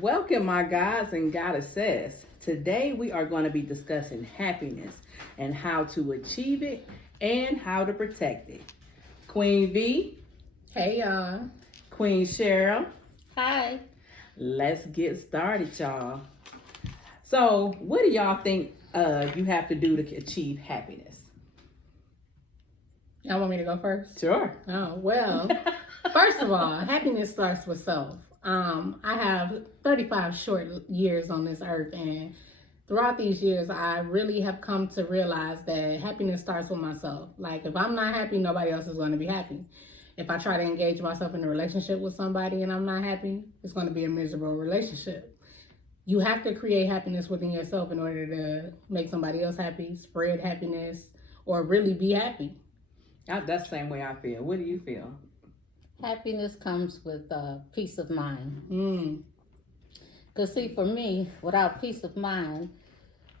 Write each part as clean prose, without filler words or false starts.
Welcome, my gods and goddesses. Today we are going to be discussing happiness and how to achieve it and how to protect it. Queen V, Hey y'all. Queen Cheryl, Hi. let's get started, y'all. So, what do y'all think you have to do to achieve happiness? Y'all want me to go first? Sure. Oh, well, first of all, happiness starts with self. I have 35 short years on this earth, and throughout these years, I really have come to realize that happiness starts with myself. Like, if I'm not happy, nobody else is going to be happy. If I try to engage myself in a relationship with somebody and I'm not happy, it's going to be a miserable relationship. You have to create happiness within yourself in order to make somebody else happy, spread happiness, or really be happy. That's the same way I feel. What do you feel? Happiness comes with peace of mind. Mm. Because, see, for me, without peace of mind,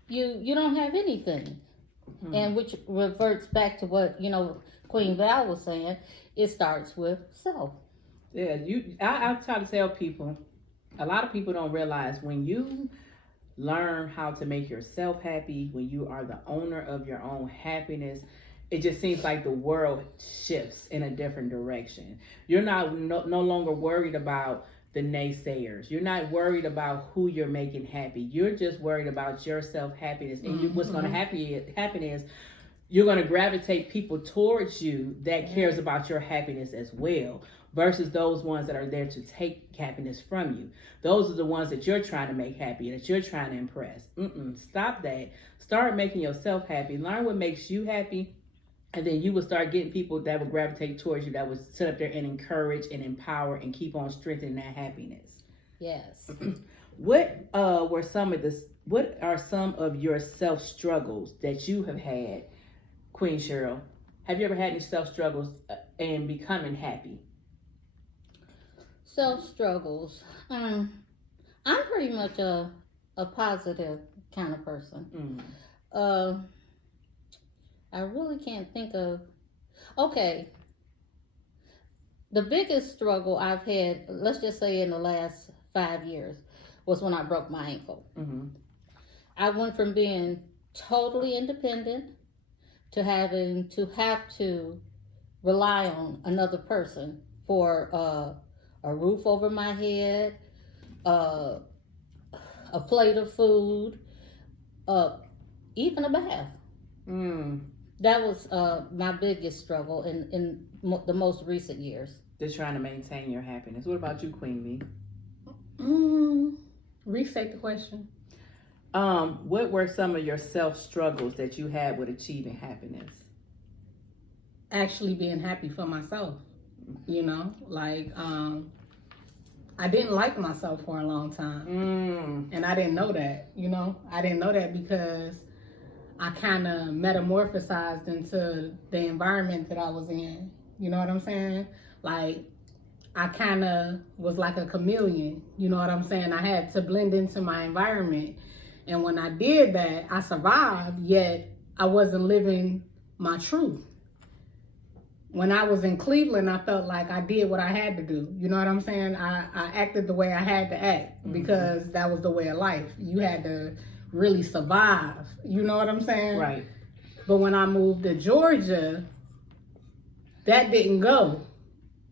you don't have anything. And which reverts back to what, Queen Val was saying, it starts with self. Yeah, I try to tell people, a lot of people don't realize when you learn how to make yourself happy, when you are the owner of your own happiness, it just seems like the world shifts in a different direction. You're no longer worried about the naysayers. You're not worried about who you're making happy. You're just worried about your self-happiness. And what's going to happen is you're going to gravitate people towards you that cares about your happiness as well, versus those ones that are there to take happiness from you. Those are the ones that you're trying to make happy, that you're trying to impress. Stop that. Start making yourself happy. Learn what makes you happy. And then you will start getting people that will gravitate towards you, that will sit up there and encourage and empower and keep on strengthening that happiness. Yes. What are some of your self struggles that you have had, Queen Cheryl? Have you ever had any self struggles in becoming happy? Self struggles. I'm pretty much a positive kind of person. I really can't think of. Okay. The biggest struggle I've had, let's just say in the last 5 years, was when I broke my ankle. I went from being totally independent to having to rely on another person for a roof over my head, a plate of food, even a bath. That was my biggest struggle in the most recent years. Just trying to maintain your happiness. What about you, Queen Mm. Restate the question. V? What were some of your self struggles that you had with achieving happiness? Actually being happy for myself. I didn't like myself for a long time. And I didn't know that, I didn't know that because I kind of metamorphosized into the environment that I was in. You know what I'm saying? Like, I kind of was like a chameleon. You know what I'm saying? I had to blend into my environment. And when I did that, I survived, yet I wasn't living my truth. When I was in Cleveland, I felt like I did what I had to do. You know what I'm saying? I acted the way I had to act because that was the way of life. You had to really survive. You know what I'm saying? Right. But when I moved to Georgia, that didn't go.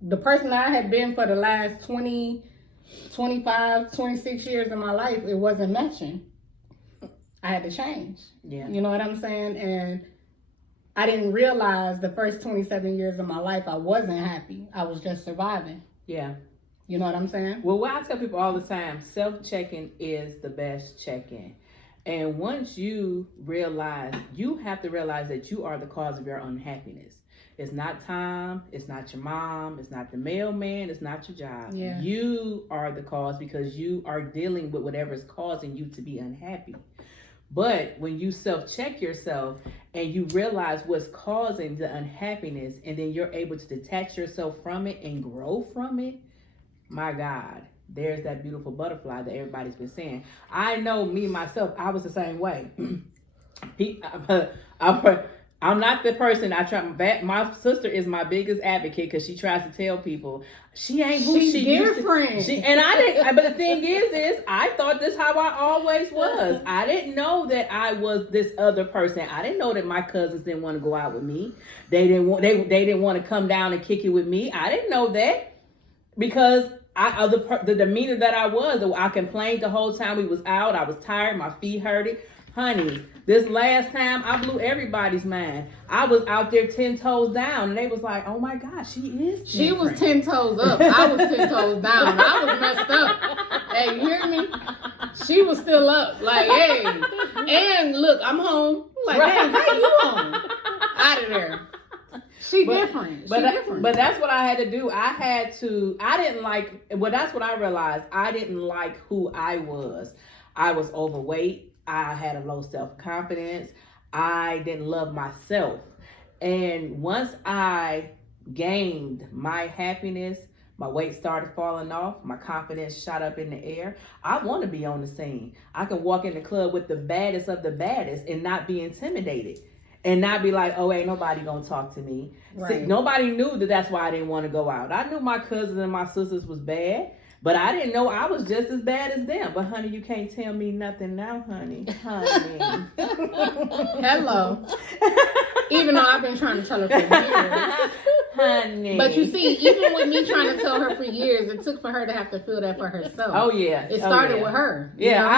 The person I had been for the last 20, 25, 26 years of my life, it wasn't matching. I had to change. Yeah. You know what I'm saying? And I didn't realize the first 27 years of my life I wasn't happy. I was just surviving. Yeah. You know what I'm saying? Well, what I tell people all the time, self-checking is the best check-in. And once you have to realize that you are the cause of your unhappiness. It's not time, it's not your mom, it's not the mailman, it's not your job. Yeah. You are the cause because you are dealing with whatever is causing you to be unhappy. But when you self-check yourself and you realize what's causing the unhappiness, and then you're able to detach yourself from it and grow from it, my God, there's that beautiful butterfly that everybody's been saying. I know me, myself, I was the same way. I'm not the person my sister is my biggest advocate because she tries to tell people she ain't who She's she different. used to. And I didn't. But the thing is I thought this how I always was. I didn't know that I was this other person. I didn't know that my cousins didn't want to go out with me. They didn't want to come down and kick it with me. I didn't know that because the demeanor that I was. I complained the whole time we was out. I was tired. My feet hurted. Honey, this last time I blew everybody's mind. I was out there 10 toes down, and they was like, "Oh my God, she is." Different. She was 10 toes up. I was 10 toes down. I was messed up. Hey, you hear me? She was still up. Like, hey, and look, I'm home. Like, hey, how you home? Out of there. She different. But that's what I had to do. That's what I realized. I didn't like who I was. I was overweight. I had a low self-confidence. I didn't love myself. And once I gained my happiness, my weight started falling off. My confidence shot up in the air. I want to be on the scene. I can walk in the club with the baddest of the baddest and not be intimidated. And not be like, oh, ain't nobody gonna talk to me. Right. See, nobody knew that's why I didn't want to go out. I knew my cousins and my sisters was bad. But I didn't know I was just as bad as them. But honey, you can't tell me nothing now, honey. Hello. Even though I've been trying to tell her for years. Honey. But you see, even with me trying to tell her for years, it took for her to have to feel that for herself. Oh yeah. It started with her. Yeah, you know?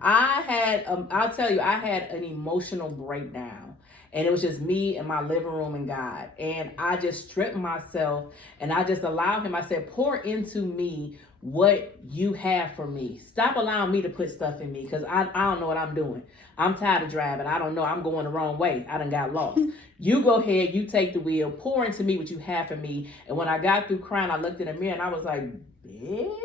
I had I'll tell you, I had an emotional breakdown. And it was just me and my living room and God. And I just stripped myself and I just allowed him. I said, pour into me what you have for me. Stop allowing me to put stuff in me because I don't know what I'm doing. I'm tired of driving. I don't know. I'm going the wrong way. I done got lost. You go ahead. You take the wheel. Pour into me what you have for me. And when I got through crying, I looked in the mirror and I was like, bitch.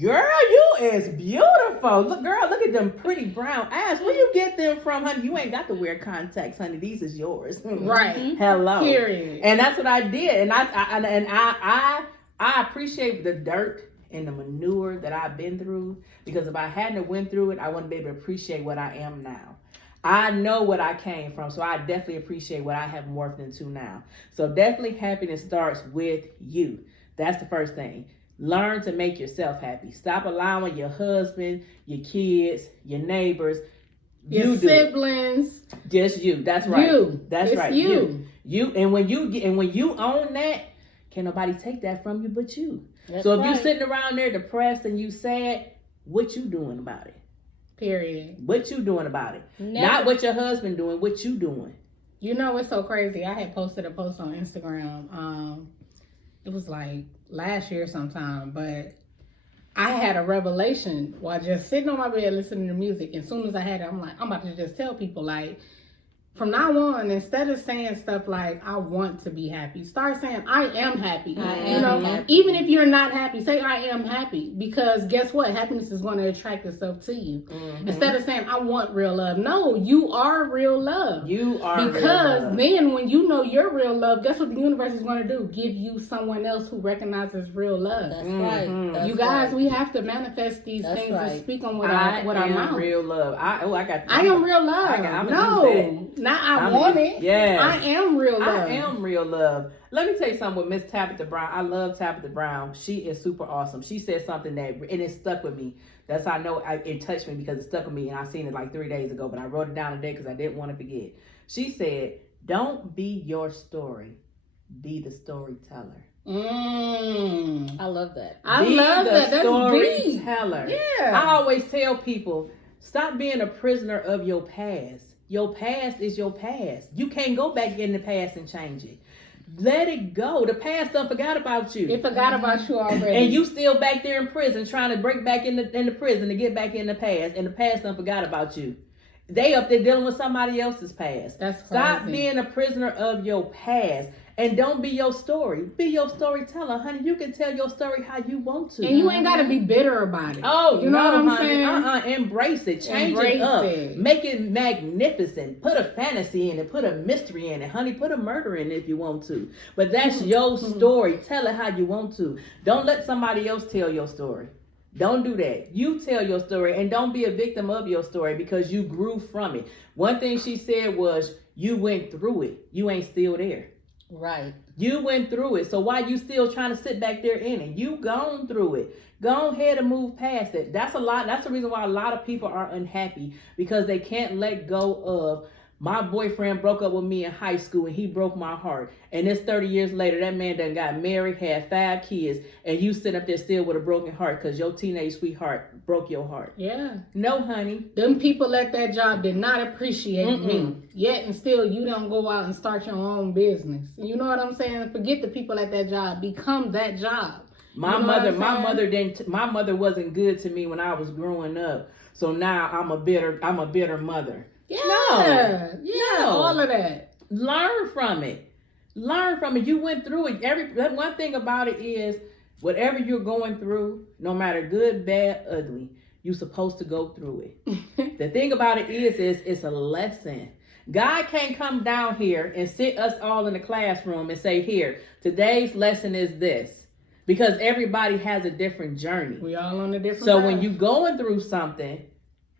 Girl, you is beautiful. Look, girl, look at them pretty brown eyes. Where you get them from, honey? You ain't got to wear contacts, honey. These is yours. Right. Hello. Period. And that's what I did. And I appreciate the dirt and the manure that I've been through because if I hadn't went through it, I wouldn't be able to appreciate what I am now. I know what I came from, so I definitely appreciate what I have morphed into now. So definitely happiness starts with you. That's the first thing. Learn to make yourself happy. Stop allowing your husband, your kids, your neighbors, your siblings, just you. That's right. You. That's it's right. You. And when you own that, can't nobody take that from you but you. That's so if right. you're sitting around there depressed and you sad, what you doing about it? Period. What you doing about it? Never. Not what your husband doing. What you doing? You know what's so crazy? I had posted a post on Instagram. It was like last year sometime, but I had a revelation while just sitting on my bed listening to music. As soon as I had it, I'm like, I'm about to just tell people, like, from now on, instead of saying stuff like, I want to be happy, start saying, I am happy. Happy. Even if you're not happy, say, I am happy. Because guess what? Happiness is going to attract itself to you. Mm-hmm. Instead of saying, I want real love. No, you are real love. You are because real love. Then when you know you're real love, guess what the universe is going to do? Give you someone else who recognizes real love. That's right. That's you guys, right. we have to manifest these That's things right. and speak on what our mouth. Real love. I am real love. No, not I want it. Yes. I am real love. I am real love. Let me tell you something with Miss Tabitha Brown. I love Tabitha Brown. She is super awesome. She said something that, and it stuck with me. That's how I know it touched me because it stuck with me, and I seen it like 3 days ago, but I wrote it down today because I didn't want to forget. She said, don't be your story. Be the storyteller. I love that. I love that. That's storyteller. Yeah. I always tell people, stop being a prisoner of your past. Your past is your past. You can't go back in the past and change it. Let it go. The past done forgot about you. It forgot about you already. And you still back there in prison trying to break back in the prison to get back in the past. And the past done forgot about you. They up there dealing with somebody else's past. That's crazy. Stop being a prisoner of your past. And don't be your story. Be your storyteller, honey. You can tell your story how you want to. And you ain't got to be bitter about it. Oh, you know no, what I'm saying? Embrace it. Change Embrace it up. it. Make it magnificent. Put a fantasy in it. Put a mystery in it. Honey, put a murder in it if you want to. But that's your story. Tell it how you want to. Don't let somebody else tell your story. Don't do that. You tell your story and don't be a victim of your story because you grew from it. One thing she said was you went through it. You ain't still there. Right. You went through it. So why you still trying to sit back there in it? You gone through it. Go ahead and move past it. That's the reason why a lot of people are unhappy because they can't let go of my boyfriend broke up with me in high school and he broke my heart. And it's 30 years later, that man done got married, had 5 kids, and you sit up there still with a broken heart because your teenage sweetheart broke your heart. Yeah. No, honey. Them people at that job did not appreciate me. Yet and still you don't go out and start your own business. You know what I'm saying? Forget the people at that job. Become that job. My mother wasn't good to me when I was growing up. So now I'm a bitter mother. Yeah, No. all of that. Learn from it. You went through it. One thing about it is, whatever you're going through, no matter good, bad, ugly, you're supposed to go through it. The thing about it is it's a lesson. God can't come down here and sit us all in the classroom and say, here, today's lesson is this. Because everybody has a different journey. We all on a different So path. when you going through something,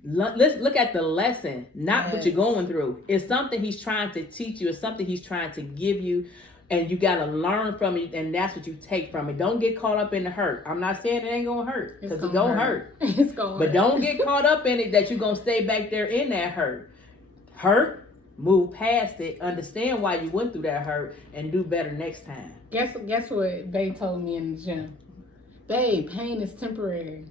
let's look at the lesson, not what you're going through. It's something he's trying to teach you. It's something he's trying to give you. And you got to learn from it. And that's what you take from it. Don't get caught up in the hurt. I'm not saying it ain't going to hurt. Because it's going to hurt. It's going to hurt. But don't get caught up in it that you're going to stay back there in that hurt. Move past it. Understand why you went through that hurt. And do better next time. Guess what Babe told me in the gym? Babe, pain is temporary.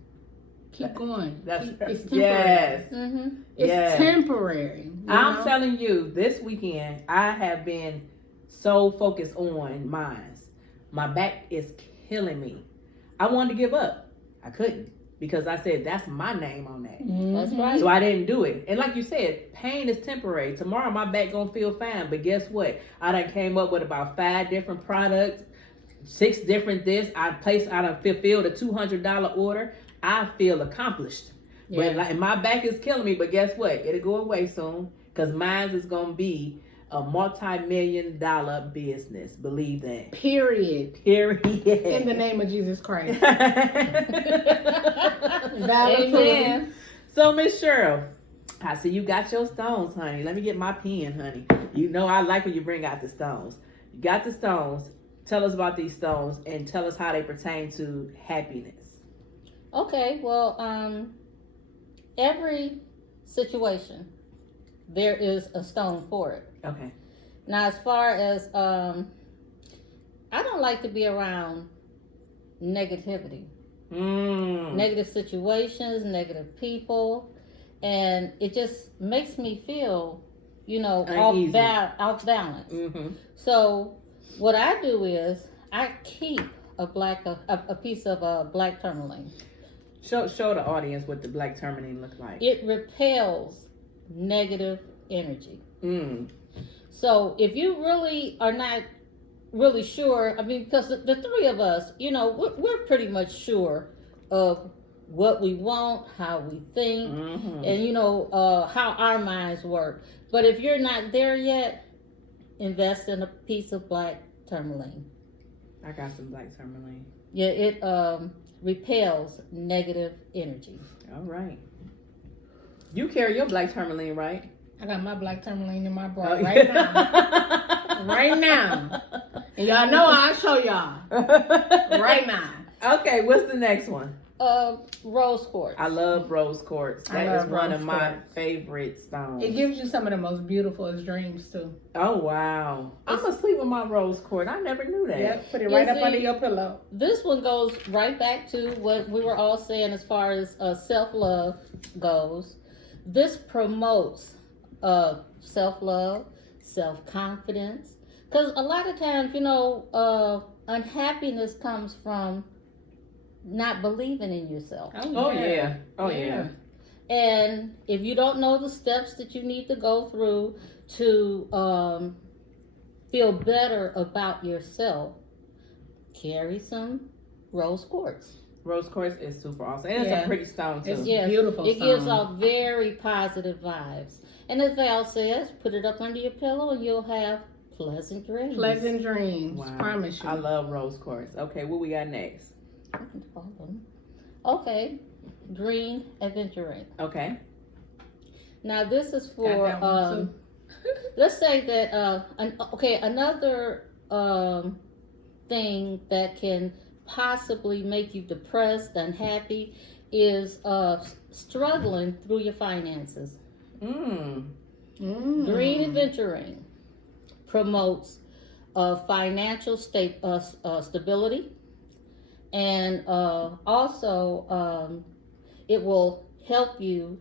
Keep going. It's temporary. Yes. Mm-hmm. It's temporary. I'm telling you, this weekend, I have been so focused on mine. My back is killing me. I wanted to give up. I couldn't because I said, that's my name on that. That's right. So I didn't do it. And like you said, pain is temporary. Tomorrow my back gonna feel fine. But guess what? I done came up with about 5 different products, 6 different this. I done fulfilled a $200 order. I feel accomplished. Yeah. But my back is killing me, but guess what? It'll go away soon. Because mine is going to be a multi-million-dollar business. Believe that. Period. In the name of Jesus Christ. Amen. So, Miss Cheryl, I see you got your stones, honey. Let me get my pen, honey. You know I like when you bring out the stones. You got the stones. Tell us about these stones and tell us how they pertain to happiness. Okay, well, every situation, there is a stone for it. Okay. Now, as far as, I don't like to be around negativity. Negative situations, negative people, and it just makes me feel, off balance. So, what I do is, I keep a piece of black tourmaline. Show the audience what the black tourmaline look like. It repels negative energy. So if you really are not really sure, because the 3 of us, we're pretty much sure of what we want, how we think, and how our minds work. But if you're not there yet, invest in a piece of black tourmaline. I got some black tourmaline. Yeah, it repels negative energy. All right. You carry your black tourmaline, right? I got my black tourmaline in my bra right now. Right now. And y'all know I'll show y'all. Right now. Okay, what's the next one? Rose quartz. I love rose quartz. That is one of my favorite stones. It gives you some of the most beautifulest dreams too. Oh wow! I'm gonna sleep with my rose quartz. I never knew that. Yep, put it right up under your pillow. This one goes right back to what we were all saying as far as self-love goes. This promotes self-love, self-confidence, because a lot of times, unhappiness comes from not believing in yourself. Oh yeah. And if you don't know the steps that you need to go through to feel better about yourself, carry some rose quartz. Rose quartz is super awesome. And it's a pretty stone too. It's beautiful It stone. gives off very positive vibes. And as Val says, put it up under your pillow and you'll have pleasant dreams. Pleasant dreams. Wow. Promise you. I love rose quartz. Okay, what we got next? Okay, green adventuring. Okay. Now this is Got for that one, too. let's say that another thing that can possibly make you depressed, unhappy, is struggling through your finances. Green adventuring promotes financial stability, and also it will help you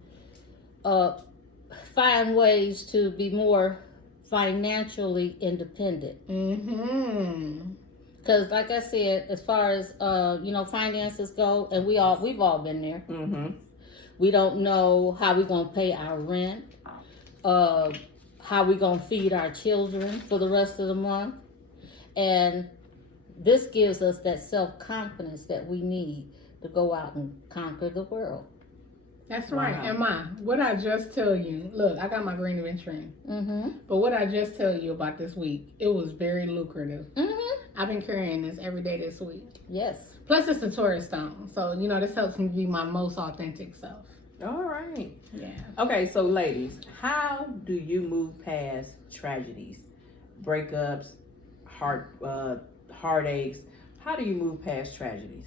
find ways to be more financially independent. Because, like I said, as far as finances go, and we've all been there. We don't know how we're gonna pay our rent, how we're gonna feed our children for the rest of the month, and this gives us that self-confidence that we need to go out and conquer the world. That's right. And what I just tell you, look, I got my green adventuring. But what I just tell you about this week, it was very lucrative. I've been carrying this every day this week. Yes. Plus, it's a tourist stone. So, this helps me be my most authentic self. All right. Yeah. Okay, so ladies, how do you move past tragedies, breakups, heartaches? How do you move past tragedies?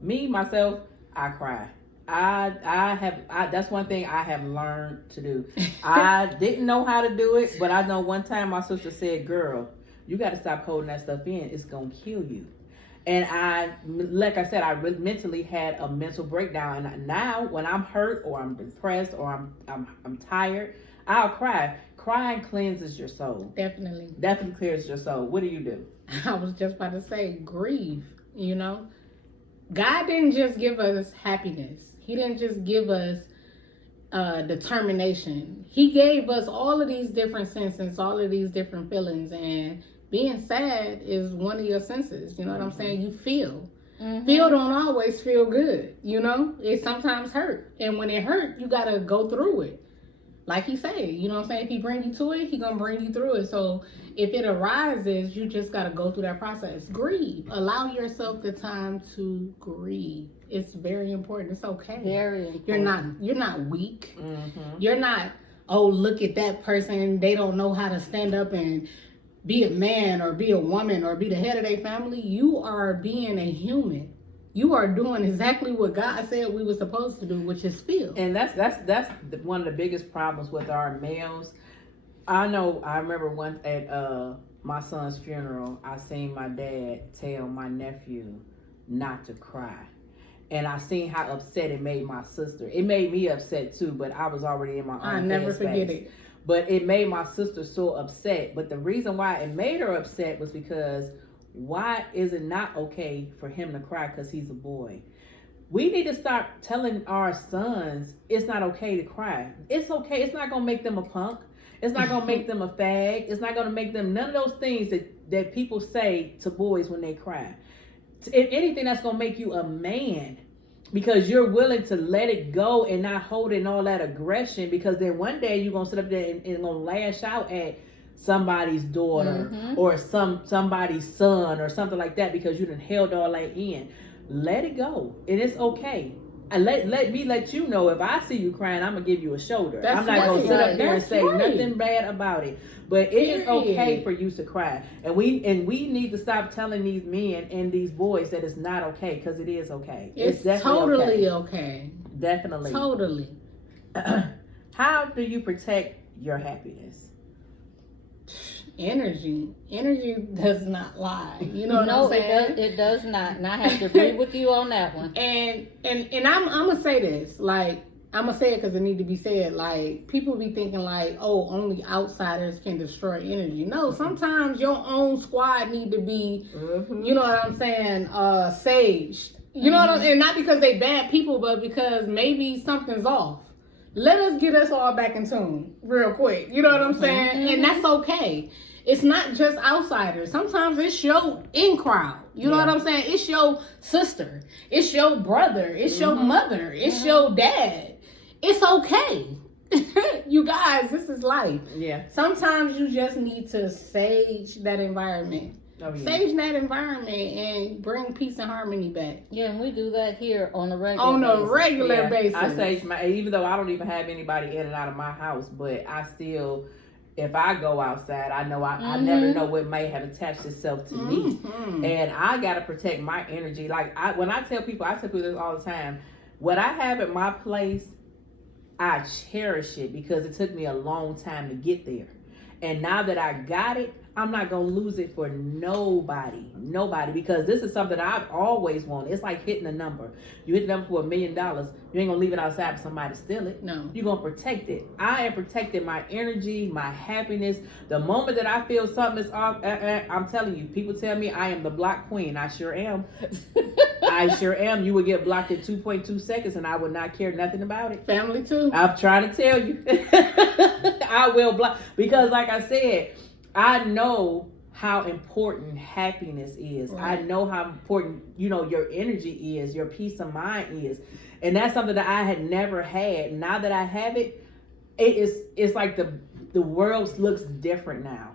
Me, myself, I cry. That's one thing I have learned to do. I didn't know how to do it, but I know one time my sister said, girl, you got to stop holding that stuff in. It's going to kill you. And like I said, I mentally had a mental breakdown. And now when I'm hurt or I'm depressed or I'm tired, I'll cry. Crying cleanses your soul. Definitely clears your soul. What do you do? I was just about to say, grieve. God didn't just give us happiness. He didn't just give us determination. He gave us all of these different senses, all of these different feelings, and being sad is one of your senses. You know what I'm saying? You feel. Feel don't always feel good. It sometimes hurt, and when it hurt, you gotta go through it. Like he said, you know what I'm saying? If he bring you to it, he gonna bring you through it. So if it arises, you just gotta go through that process. Grieve. Allow yourself the time to grieve. It's very important. It's okay. Very important. You're not weak. You're not, oh, look at that person. They don't know how to stand up and be a man or be a woman or be the head of their family. You are being a human. You are doing exactly what God said we were supposed to do, which is feel. And that's one of the biggest problems with our males. I remember once at my son's funeral, I seen my dad tell my nephew not to cry. And I seen how upset it made my sister. It made me upset too, but I was already in my own I never forget space. it. But it made my sister so upset. But the reason why it made her upset was because why is it not okay for him to cry because he's a boy? We need to start telling our sons it's not okay to cry. It's okay. It's not going to make them a punk. It's not going to make them a fag. It's not going to make them none of those things that people say to boys when they cry. If anything, that's going to make you a man because you're willing to let it go and not hold in all that aggression, because then one day you're going to sit up there and going to lash out at somebody's daughter or somebody's son or something like that because you done held all that in. Let it go. And it's okay. And let me let you know if I see you crying, I'm gonna give you a shoulder. I'm not gonna sit up there and say nothing bad about it. But it is okay for you to cry. And we need to stop telling these men and these boys that it's not okay, because it is okay. It's totally okay. Definitely. Totally. How do you protect your happiness? Energy does not lie. You know what I'm saying? It does not. And I have to agree with you on that one. And I'm gonna say this, like, I'm gonna say it because it need to be said. Like, people be thinking like, oh, only outsiders can destroy energy. No, sometimes your own squad need to be, you know what I'm saying, saged. You know what I'm saying? Not because they bad people, but because maybe something's off. Let us get us all back in tune real quick. You know what I'm saying? And that's okay. It's not just outsiders. Sometimes it's your in crowd. You know what I'm saying? It's your sister. It's your brother. It's your mother. It's your dad. It's okay. You guys, this is life. Yeah. Sometimes you just need to sage that environment. Oh, yeah. Sage that environment and bring peace and harmony back. Yeah, and we do that here on a regular On a basis. regular basis. I sage even though I don't even have anybody in and out of my house, but I still, if I go outside, I know I never know what may have attached itself to me, and I gotta protect my energy. Like when I tell people this all the time. What I have at my place, I cherish it because it took me a long time to get there, and now that I got it, I'm not gonna lose it for nobody, because this is something I've always wanted. It's like hitting a number. You hit the number for $1 million, you ain't gonna leave it outside for somebody to steal it. No. You're gonna protect it. I am protecting my energy, my happiness. The moment that I feel something is off, I'm telling you, people tell me I am the block queen. I sure am. I sure am. You would get blocked in 2.2 seconds and I would not care nothing about it. Family too. I'm trying to tell you. I will block, because like I said, I know how important happiness is. Right. I know how important, your energy is, your peace of mind is. And that's something that I had never had. Now that I have it, it's like the world looks different now.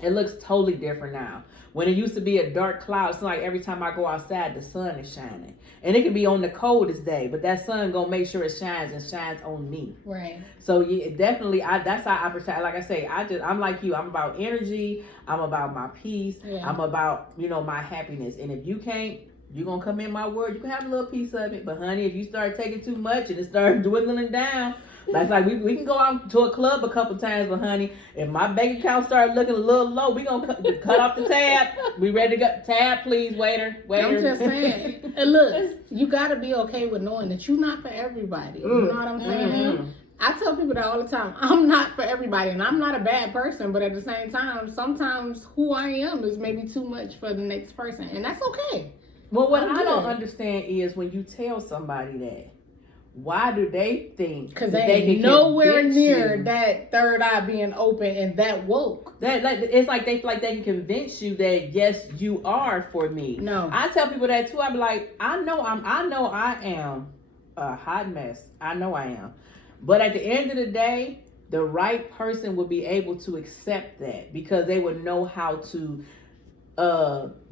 It looks totally different now. When it used to be a dark cloud, it's like every time I go outside, the sun is shining. And it can be on the coldest day, but that sun gonna make sure it shines and shines on me. Right. So yeah, definitely, that's how I protect. Like I say, I'm like you. I'm about energy. I'm about my peace. Yeah. I'm about my happiness. And if you can't, you're gonna come in my world. You can have a little piece of it, but honey, if you start taking too much and it starts dwindling down. That's like we can go out to a club a couple times, but honey, if my bank account starts looking a little low, we gonna cut off the tab. We ready to go? Tab, please, waiter. I'm just saying. And look, you gotta be okay with knowing that you're not for everybody. You know what I'm saying? I tell people that all the time. I'm not for everybody, and I'm not a bad person, but at the same time, sometimes who I am is maybe too much for the next person, and that's okay. Well, what I don't understand is when you tell somebody that, why do they think? Because they ain't nowhere near that third eye being open and that woke. It's like they feel like they can convince you that yes, you are for me. No, I tell people that too. I be like, I know I am a hot mess. I know I am, but at the end of the day, the right person would be able to accept that because they would know how to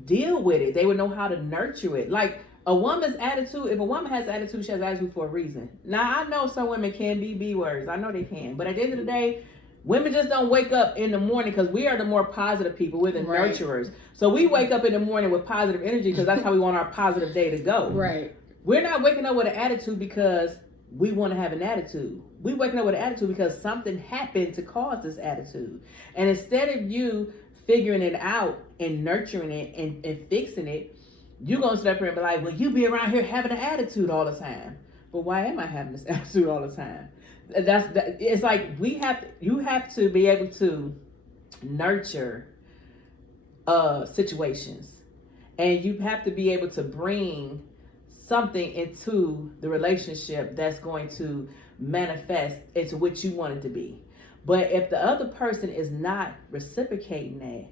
deal with it. They would know how to nurture it. Like a woman's attitude, if a woman has attitude, she has attitude for a reason. Now, I know some women can be B-words. I know they can. But at the end of the day, women just don't wake up in the morning because we are the more positive people. We're the nurturers. So we wake up in the morning with positive energy because that's how we want our positive day to go. Right. We're not waking up with an attitude because we want to have an attitude. We're waking up with an attitude because something happened to cause this attitude. And instead of you figuring it out and nurturing it and fixing it, you're going to sit up here and be like, well, you be around here having an attitude all the time. But why am I having this attitude all the time? It's like you have to be able to nurture situations. And you have to be able to bring something into the relationship that's going to manifest into what you want it to be. But if the other person is not reciprocating that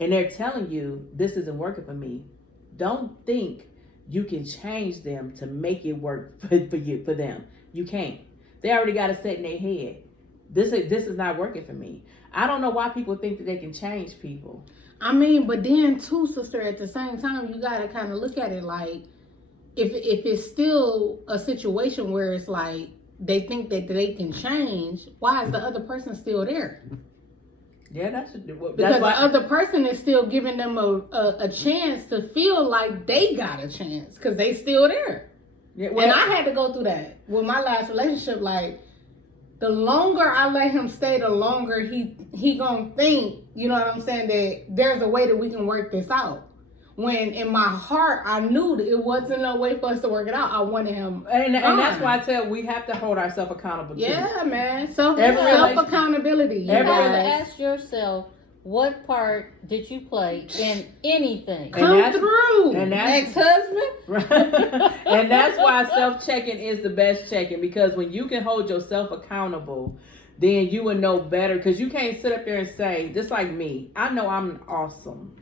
and they're telling you this isn't working for me, don't think you can change them to make it work for them. You can't. They already got it set in their head. This is not working for me. I don't know why people think that they can change people. I mean, but then too, sister, at the same time, you got to kind of look at it like, if it's still a situation where it's like they think that they can change, why is the other person still there? Yeah, that's because the other person is still giving them a chance to feel like they got a chance because they still there. Yeah, well, and I had to go through that with my last relationship. Like, the longer I let him stay, the longer he gonna think, you know what I'm saying, that there's a way that we can work this out. When in my heart, I knew that it wasn't no way for us to work it out. I wanted him. And that's why I tell we have to hold ourselves accountable too. Yeah, man. Self-accountability. You have to ask yourself, what part did you play in anything? Come through. And that's ex-husband. And that's why self-checking is the best checking, because when you can hold yourself accountable, then you will know better. Because you can't sit up there and say, just like me, I know I'm awesome.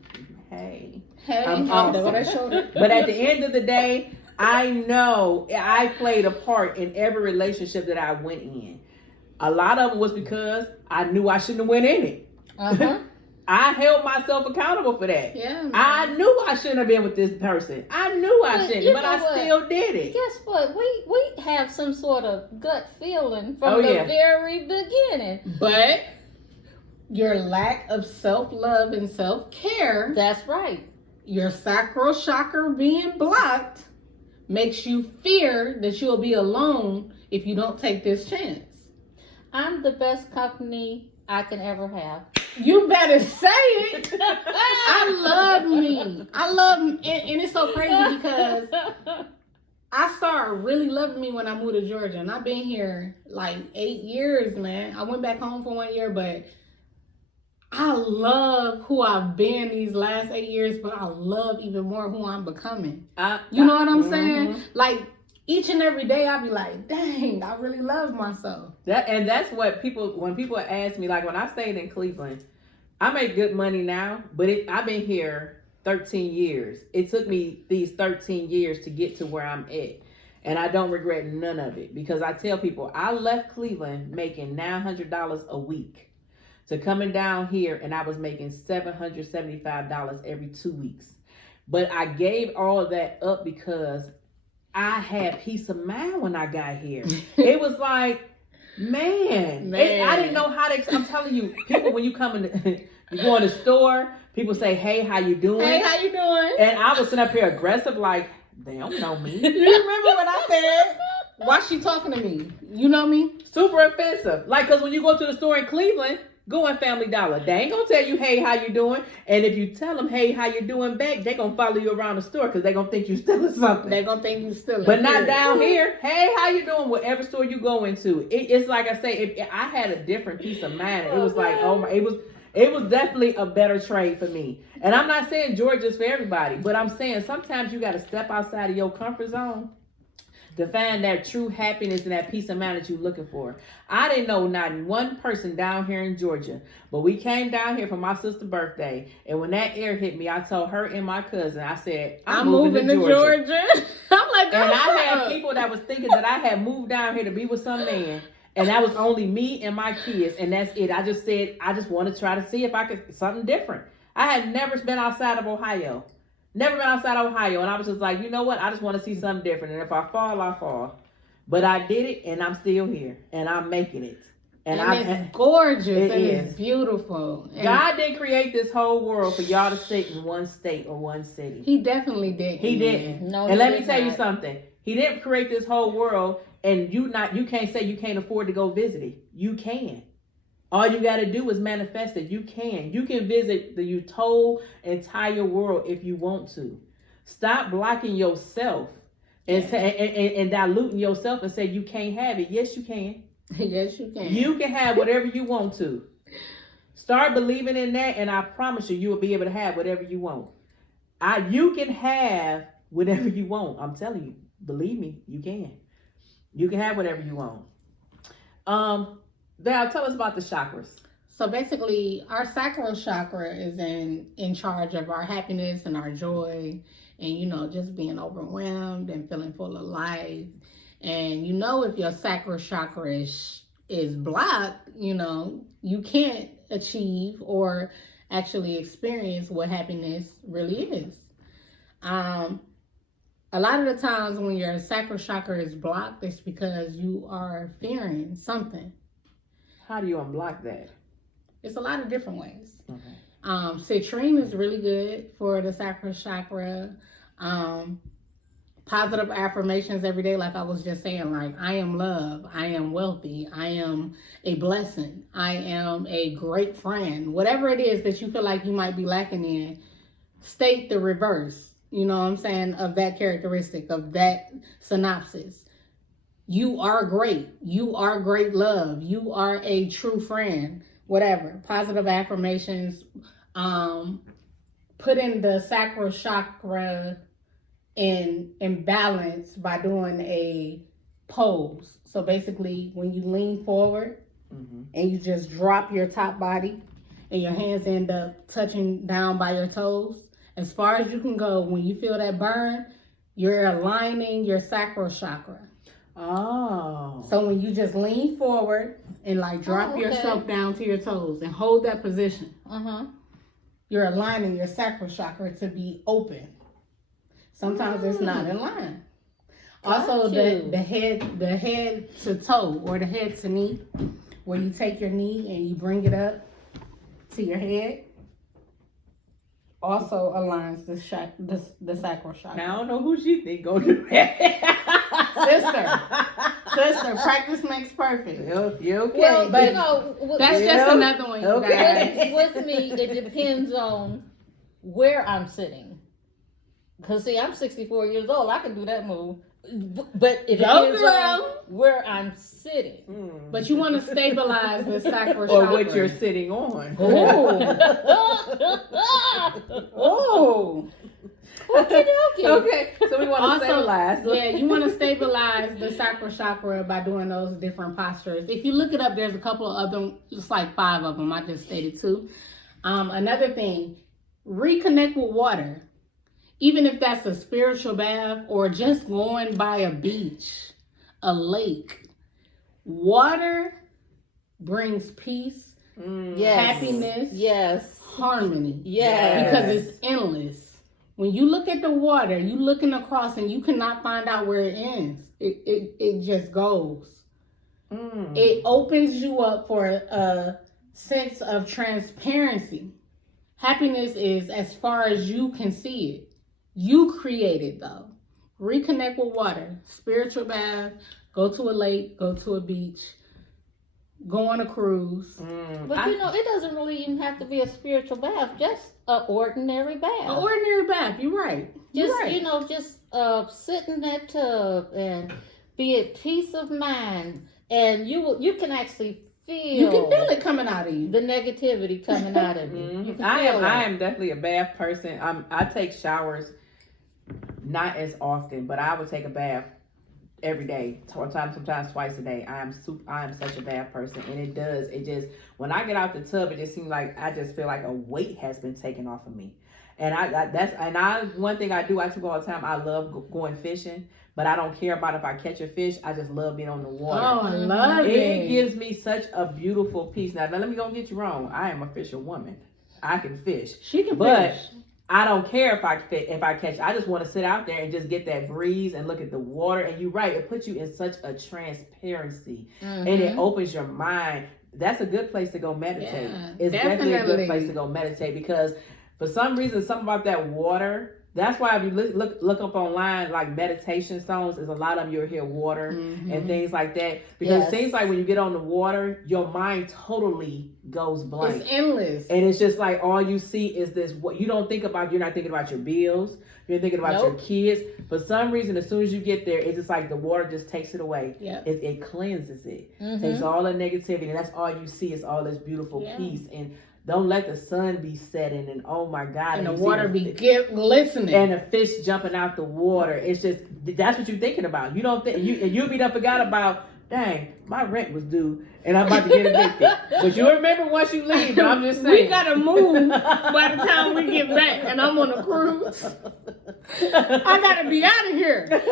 Hey, I'm awesome. But at the end of the day, I know I played a part in every relationship that I went in. A lot of it was because I knew I shouldn't have went in it. I held myself accountable for that. Yeah, man. I knew I shouldn't have been with this person. I knew I But shouldn't, you but know I what? still did it. Guess what? We have some sort of gut feeling from Oh, the yeah. very beginning. But your lack of self-love and self-care, That's right. your sacral chakra being blocked, makes you fear that you'll be alone if you don't take this chance. I'm the best company I can ever have. You better say it. I love me. I love me. And it's so crazy because I started really loving me when I moved to Georgia. And I've been here like 8 years, man. I went back home for 1 year, but I love who I've been these last 8 years, but I love even more who I'm becoming. You know what I'm saying? Like, each and every day I'll be like, dang, I really love myself. That's what when people ask me, like when I stayed in Cleveland, I make good money now, but I've been here 13 years. It took me these 13 years to get to where I'm at. And I don't regret none of it because I tell people I left Cleveland making $900 a week to coming down here, and I was making $775 every 2 weeks. But I gave all of that up because I had peace of mind when I got here. It was like, man. I didn't know how to. I'm telling you, people, when you come in, you go in the store, people say, "Hey, how you doing?" Hey, how you doing? And I was sitting up here aggressive, like they don't know me. You remember what I said? Why she talking to me? You know me? Super offensive. Like, cause when you go to the store in Cleveland, go in Family Dollar. They ain't gonna tell you, "Hey, how you doing?" And if you tell them, "Hey, how you doing?" back, they gonna follow you around the store because they gonna think you stealing something. They gonna think you stealing. But not down here. Hey, how you doing? Whatever store you go into, it's like I say. I had a different peace of mind. It was like, oh my, it was definitely a better trade for me. And I'm not saying Georgia's for everybody, but I'm saying sometimes you got to step outside of your comfort zone to find that true happiness and that peace of mind that you're looking for. I didn't know not one person down here in Georgia, but we came down here for my sister's birthday, and when that air hit me, I told her and my cousin, I said, I'm moving to Georgia. I'm like, and I had people that was thinking that I had moved down here to be with some man, and that was only me and my kids, and that's it. I just said, I just want to try to see if I could, something different. I had never been outside of Ohio. Never been outside Ohio, and I was just like, you know what? I just want to see something different, and if I fall, I fall. But I did it, and I'm still here, and I'm making it. And it's gorgeous, it's beautiful. And God didn't create this whole world for y'all to sit in one state or one city. He definitely did. He didn't. No, and he let me did tell you not. something. He didn't create this whole world, and you can't say you can't afford to go visit it. You can. All you got to do is manifest it. You can. You can visit the whole entire world if you want to. Stop blocking yourself and diluting yourself and say you can't have it. Yes, you can. Yes, you can. You can have whatever you want to. Start believing in that, and I promise you will be able to have whatever you want. You can have whatever you want. I'm telling you. Believe me, you can. You can have whatever you want. Val, tell us about the chakras. So basically, our sacral chakra is in charge of our happiness and our joy, and just being overwhelmed and feeling full of life. And if your sacral chakra is blocked, you can't achieve or actually experience what happiness really is. A lot of the times when your sacral chakra is blocked, it's because you are fearing something. How do you unblock that? It's a lot of different ways. Okay. Citrine is really good for the sacral chakra. Positive affirmations every day, like I was just saying, like, I am love, I am wealthy, I am a blessing, I am a great friend. Whatever it is that you feel like you might be lacking in, state the reverse, you know what I'm saying, of that characteristic, of that synopsis. You are great. You are great love. You are a true friend. Whatever. Positive affirmations. Put in the sacral chakra in balance by doing a pose. So basically, when you lean forward and you just drop your top body and your hands end up touching down by your toes, as far as you can go, when you feel that burn, you're aligning your sacral chakra. Oh. So when you just lean forward and like drop yourself down to your toes and hold that position. you're aligning your sacral chakra to be open. Sometimes it's not in line. Also, the head to toe or the head to knee, where you take your knee and you bring it up to your head, also aligns the sacral chakra. Now I don't know who she think go do that. Sister, practice makes perfect. You okay? Well, but you know, that's just another one. You guys. with me, it depends on where I'm sitting. Because see, I'm 64 years old. I can do that move. But it depends on where I'm sitting. But you want to stabilize the sacral or chakra. what you're sitting on. Oh. Okay. Okay, so we want to stabilize. Yeah, you want to stabilize the sacral chakra by doing those different postures. If you look it up, there's a couple of other, just like 5 of them. I just stated 2. Another thing, reconnect with water. Even if that's a spiritual bath or just going by a beach, a lake. Water brings peace, happiness, harmony. Because it's endless. When you look at the water, you looking across and you cannot find out where it ends. It just goes. It opens you up for a sense of transparency. Happiness is as far as you can see it. You create it though. Reconnect with water. Spiritual bath. Go to a lake. Go to a beach. Go on a cruise. But you know, it doesn't really even have to be a spiritual bath. Just an ordinary bath. An ordinary bath. You're right. You know, just sit in that tub and be at peace of mind, and you can actually feel. You can feel it coming out of you. The negativity coming out of you. I am definitely a bath person. I take showers not as often, but I would take a bath every day, sometimes twice a day. I am such a bath person, and it just when I get out the tub, it just seems like I just feel like a weight has been taken off of me. And one thing I do all the time, I love going fishing, but I don't care about if I catch a fish. I just love being on the water. Oh, I love it. It gives me such a beautiful peace. Now let me don't get you wrong. I am a fisherwoman. I can fish. She can but fish. I don't care if I catch. I just want to sit out there and just get that breeze and look at the water. And you're right, it puts you in such a transparency, and it opens your mind. That's a good place to go meditate. Yeah, it's definitely a good place to go meditate, because for some reason, something about that water. That's why if you look up online, like meditation songs, is a lot of them you'll hear water and things like that. Because it seems like when you get on the water, your mind totally goes blank. It's endless. And it's just like all you see is this. What you don't think about, you're not thinking about your bills. You're thinking about your kids. For some reason, as soon as you get there, it's just like the water just takes it away. Yeah. It cleanses it. Takes all the negativity, and that's all you see is all this beautiful peace. And don't let the sun be setting, and oh my God, and the water be glistening, and the fish jumping out the water. It's just that's what you're thinking about. You don't think you'll be done forgot about. Dang, my rent was due, and I'm about to get evicted. But you remember once you leave. But I'm just saying, we gotta move by the time we get back, and I'm on a cruise. I gotta be out of here.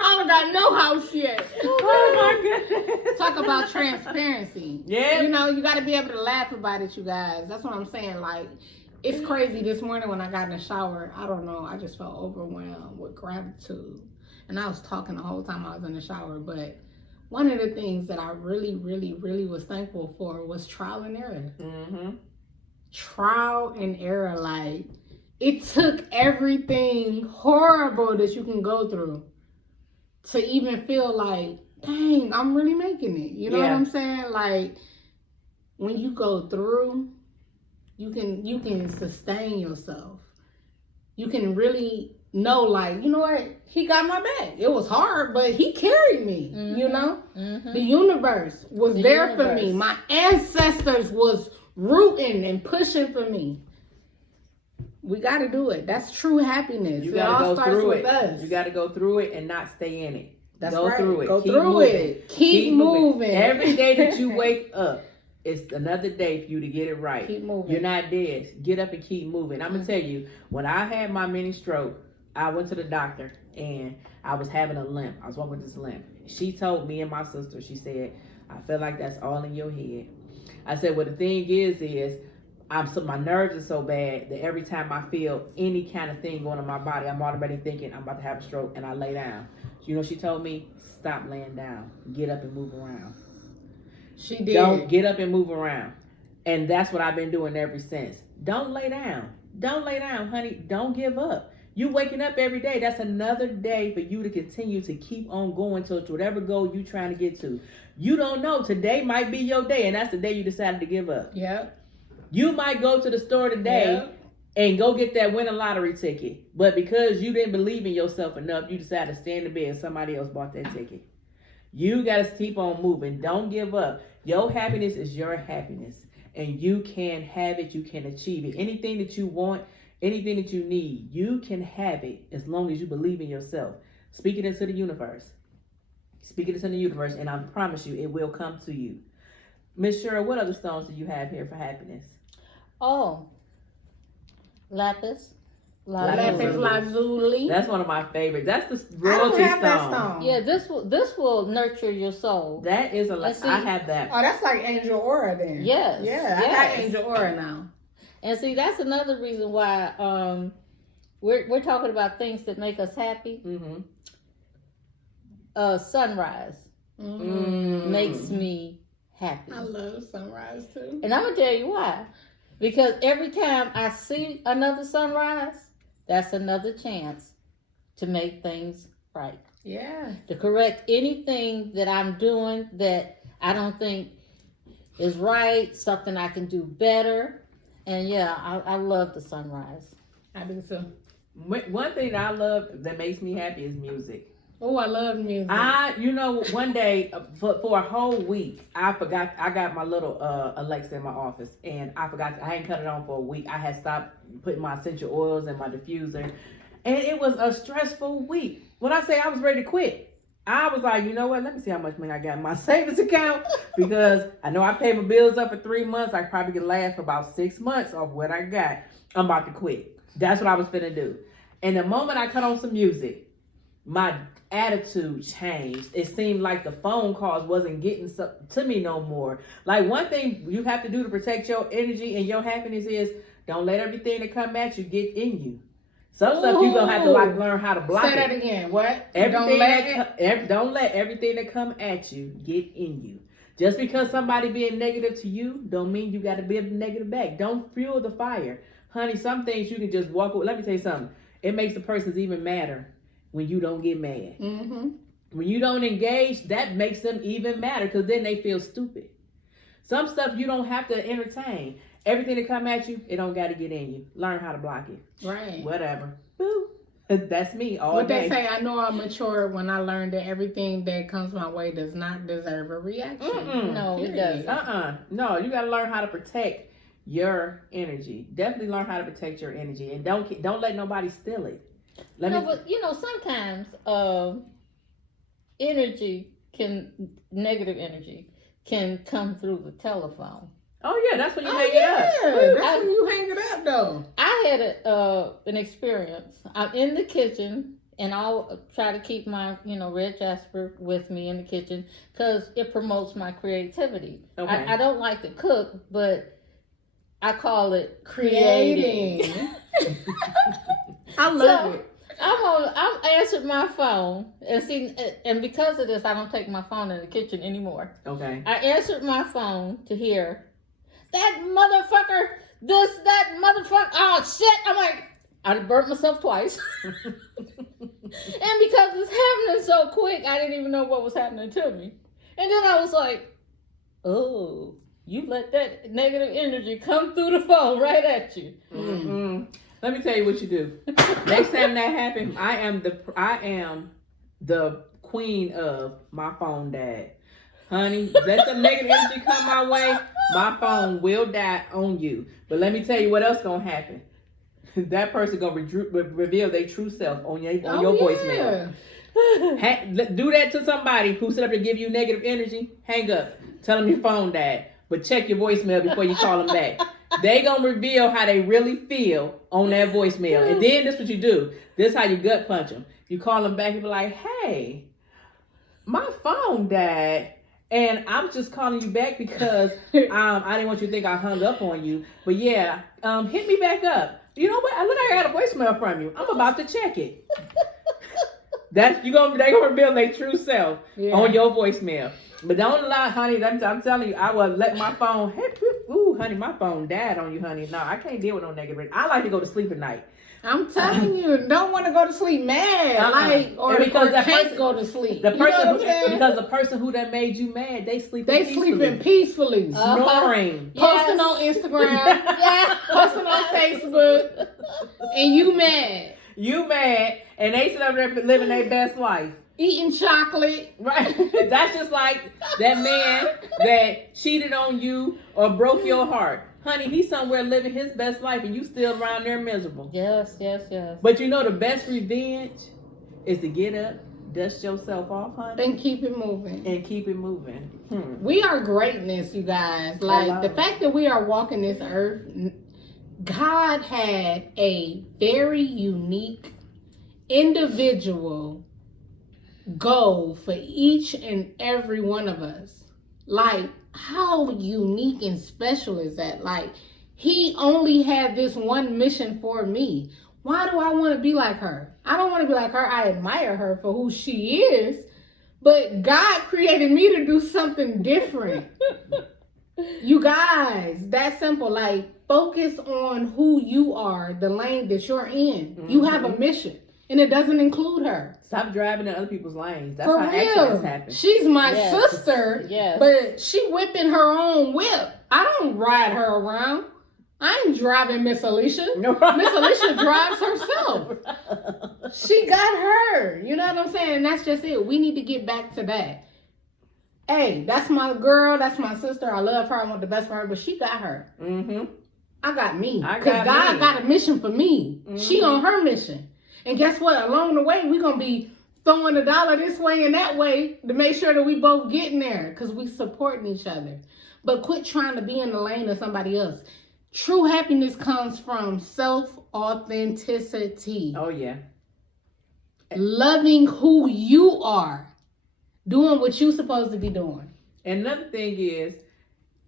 I don't got no house yet. Oh my goodness. Talk about transparency. Yeah. You know, you got to be able to laugh about it, you guys. That's what I'm saying. Like, it's crazy. This morning when I got in the shower, I don't know, I just felt overwhelmed with gratitude. And I was talking the whole time I was in the shower. But one of the things that I really, really, really was thankful for was trial and error. Trial and error. Like, it took everything horrible that you can go through to even feel like, dang, I'm really making it. You know what I'm saying? Like, when you go through, you can sustain yourself. You can really know, like, you know what? He got my back. It was hard, but he carried me. You know? The universe was there for me. My ancestors was rooting and pushing for me. We got to do it. That's true happiness. You got to go through it. Us. You got to go through it and not stay in it. That's go right. through it. Go Keep through moving. it. Keep moving. Every day that you wake up, it's another day for you to get it right. Keep moving. You're not dead. Get up and keep moving. I'm going to tell you, when I had my mini stroke, I went to the doctor and I was having a limp. I was walking with this limp. She told me and my sister, she said, I feel like that's all in your head. I said, well, the thing is my nerves are so bad that every time I feel any kind of thing going on my body, I'm already thinking I'm about to have a stroke, and I lay down. You know, she told me, stop laying down, get up and move around. She did. Don't get up and move around. And that's what I've been doing ever since. Don't lay down. Don't lay down, honey. Don't give up. You waking up every day. That's another day for you to continue to keep on going towards whatever goal you trying to get to. You don't know. Today might be your day, and that's the day you decided to give up. Yep. You might go to the store today and go get that winning lottery ticket. But because you didn't believe in yourself enough, you decided to stay in the bed and somebody else bought that ticket. You got to keep on moving. Don't give up. Your happiness is your happiness. And you can have it. You can achieve it. Anything that you want, anything that you need, you can have it as long as you believe in yourself. Speak it into the universe. Speak it into the universe, and I promise you, it will come to you. Miss Cheryl, what other stones do you have here for happiness? Oh, lapis. Lapis lazuli. That's one of my favorites. That's the I don't royalty have that stone. stone. Yeah, this will nurture your soul. That is see- I have that. Oh, that's like angel aura then. Yes. Yeah, I got angel aura now. And see, that's another reason why we're talking about things that make us happy. Mm-hmm. Sunrise makes me happy. I love sunrise too. And I'm gonna tell you why. Because every time I see another sunrise, that's another chance to make things right. Yeah. To correct anything that I'm doing that I don't think is right, something I can do better. And yeah, I love the sunrise. I do too. One thing that I love that makes me happy is music. Oh, I love music. One day for a whole week, I forgot. I got my little Alexa in my office, and I forgot. I hadn't cut it on for a week. I had stopped putting my essential oils in my diffuser, and it was a stressful week. When I say I was ready to quit, I was like, you know what? Let me see how much money I got in my savings account, because I know I paid my bills up for 3 months. I probably could last for about 6 months off what I got. I'm about to quit. That's what I was finna do. And the moment I cut on some music, my attitude changed. It seemed like the phone calls wasn't getting to me no more. Like, one thing you have to do to protect your energy and your happiness is don't let everything that come at you get in you. Some stuff you're gonna have to like learn how to block. Say that again. What? Don't let everything that come at you get in you. Just because somebody being negative to you don't mean you got to be negative back. Don't fuel the fire, honey. Some things you can just walk away. Let me tell you something. It makes the person even madder when you don't get mad. Mm-hmm. When you don't engage, that makes them even madder, because then they feel stupid. Some stuff you don't have to entertain. Everything that come at you, it don't got to get in you. Learn how to block it. Right. Whatever. Boo. That's me all What day. they say, I know I matured when I learned that everything that comes my way does not deserve a reaction. Mm-mm. No, it doesn't. No, you got to learn how to protect your energy. Definitely learn how to protect your energy, and don't let nobody steal it. But sometimes negative energy can come through the telephone. Oh yeah, that's when you hang it up. That's when you hang it up though. I had an experience. I'm in the kitchen, and I'll try to keep my red jasper with me in the kitchen because it promotes my creativity. Okay. I don't like to cook, but I call it creating. I love it. I'm answered my phone, and because of this, I don't take my phone in the kitchen anymore. Okay. I answered my phone to hear that motherfucker, that motherfucker, oh shit. I'm like, I burnt myself twice. And because it's happening so quick, I didn't even know what was happening to me. And then I was like, oh, you let that negative energy come through the phone right at you. Mm-hmm. Let me tell you what you do. Next time that happens, I am the queen of my phone died. Honey, let the negative energy come my way, my phone will die on you. But let me tell you what else gonna happen. That person gonna reveal their true self on your voicemail. Do that to somebody who set up to give you negative energy. Hang up. Tell them your phone died. But check your voicemail before you call them back. They gonna reveal how they really feel on that voicemail. And then this is what you do. This is how you gut punch them. You call them back and be like, hey, my phone died. And I was just calling you back because I didn't want you to think I hung up on you. But yeah, hit me back up. You know what? I look like I got a voicemail from you. I'm about to check it. They gonna reveal their true self on your voicemail. But don't lie, honey. I'm telling you, I will let my phone. Ooh, honey, my phone died on you, honey. No, I can't deal with no negative. I like to go to sleep at night. I'm telling you, don't want to go to sleep mad, or can't go to sleep. Because the person who that made you mad, they sleeping peacefully, snoring, posting on Instagram, posting on Facebook, and you mad. You mad, and they sit up there living their best life. Eating chocolate. Right. That's just like that man that cheated on you or broke your heart. Honey, he's somewhere living his best life and you still around there miserable. Yes. But you know the best revenge is to get up, dust yourself off, honey. And keep it moving. We are greatness, you guys. Like, the fact that we are walking this earth, God had a very unique, individual goal for each and every one of us. Like, how unique and special is that? Like, he only had this one mission for me. Why do I want to be like her? I don't want to be like her. I admire her for who she is, but God created me to do something different. You guys, that's simple. Like, focus on who you are, the lane that you're in. Mm-hmm. You have a mission, and it doesn't include her. Stop driving in other people's lanes. That's for how real. accidents happen. She's my sister, but she whipping her own whip. I don't ride her around. I ain't driving Miss Alicia. No. Miss Alicia drives herself. She got her. You know what I'm saying? That's just it. We need to get back to that. Hey, that's my girl. That's my sister. I love her. I want the best for her, but she got her. Mm-hmm. I got me. Because God got a mission for me. Mm-hmm. She on her mission. And guess what? Along the way, we're going to be throwing a dollar this way and that way to make sure that we both getting there because we supporting each other. But quit trying to be in the lane of somebody else. True happiness comes from self-authenticity. Oh, yeah. Loving who you are. Doing what you're supposed to be doing. And another thing is,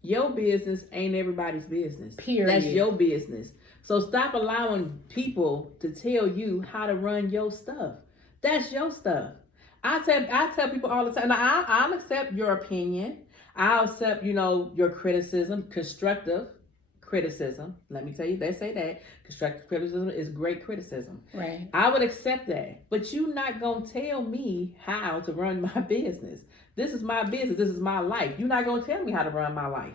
your business ain't everybody's business. Period. That's your business. So stop allowing people to tell you how to run your stuff. That's your stuff. I tell people all the time, now, I'll accept your opinion. I'll accept, your criticism, constructive criticism. Let me tell you, they say that constructive criticism is great criticism. Right. I would accept that. But you're not going to tell me how to run my business. This is my business. This is my life. You're not going to tell me how to run my life.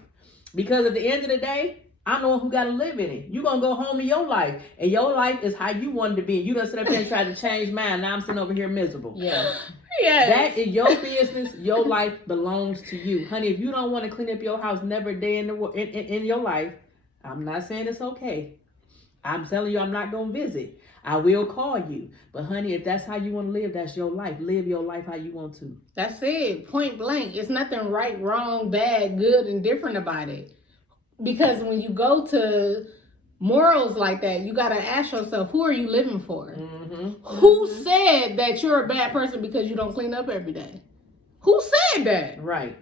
Because at the end of the day, I'm the one who got to live in it. You're going to go home in your life. And your life is how you wanted to be. You done sit up here and try to change mine. Now I'm sitting over here miserable. Yeah. That is your business. Your life belongs to you. Honey, if you don't want to clean up your house never a day in your life, I'm not saying it's okay. I'm telling you I'm not going to visit. I will call you. But honey, if that's how you want to live, that's your life. Live your life how you want to. That's it. Point blank. It's nothing right, wrong, bad, good, and different about it. Because when you go to morals like that, you got to ask yourself, who are you living for? Mm-hmm. Who said that you're a bad person because you don't clean up every day? Who said that? Right.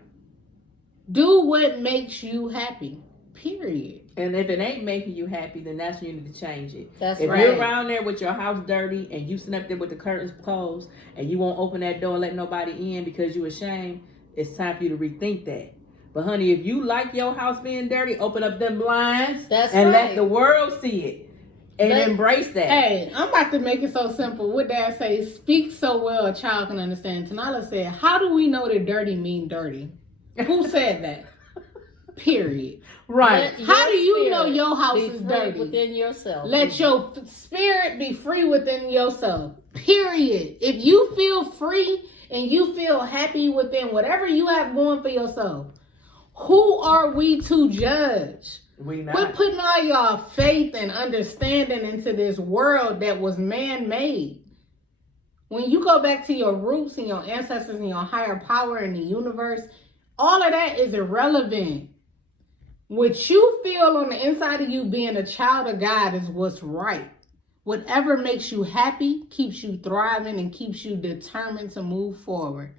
Do what makes you happy. Period. And if it ain't making you happy, then that's when you need to change it. That's if right. If you're around there with your house dirty and you sitting up there with the curtains closed and you won't open that door and let nobody in because you're ashamed, it's time for you to rethink that. But honey, if you like your house being dirty, open up them blinds and let the world see it and embrace that. Hey, I'm about to make it so simple. What Dad say, speak so well a child can understand. Tanala said, how do we know that dirty mean dirty? Who said that? Period. Right. How do you know your house is dirty? Within yourself. Let your spirit be free within yourself. Period. If you feel free and you feel happy within whatever you have going for yourself, who are we to judge? We not. Quit putting all your faith and understanding into this world that was man-made. When you go back to your roots and your ancestors and your higher power in the universe, all of that is irrelevant. What you feel on the inside of you being a child of God is what's right. Whatever makes you happy, keeps you thriving, and keeps you determined to move forward.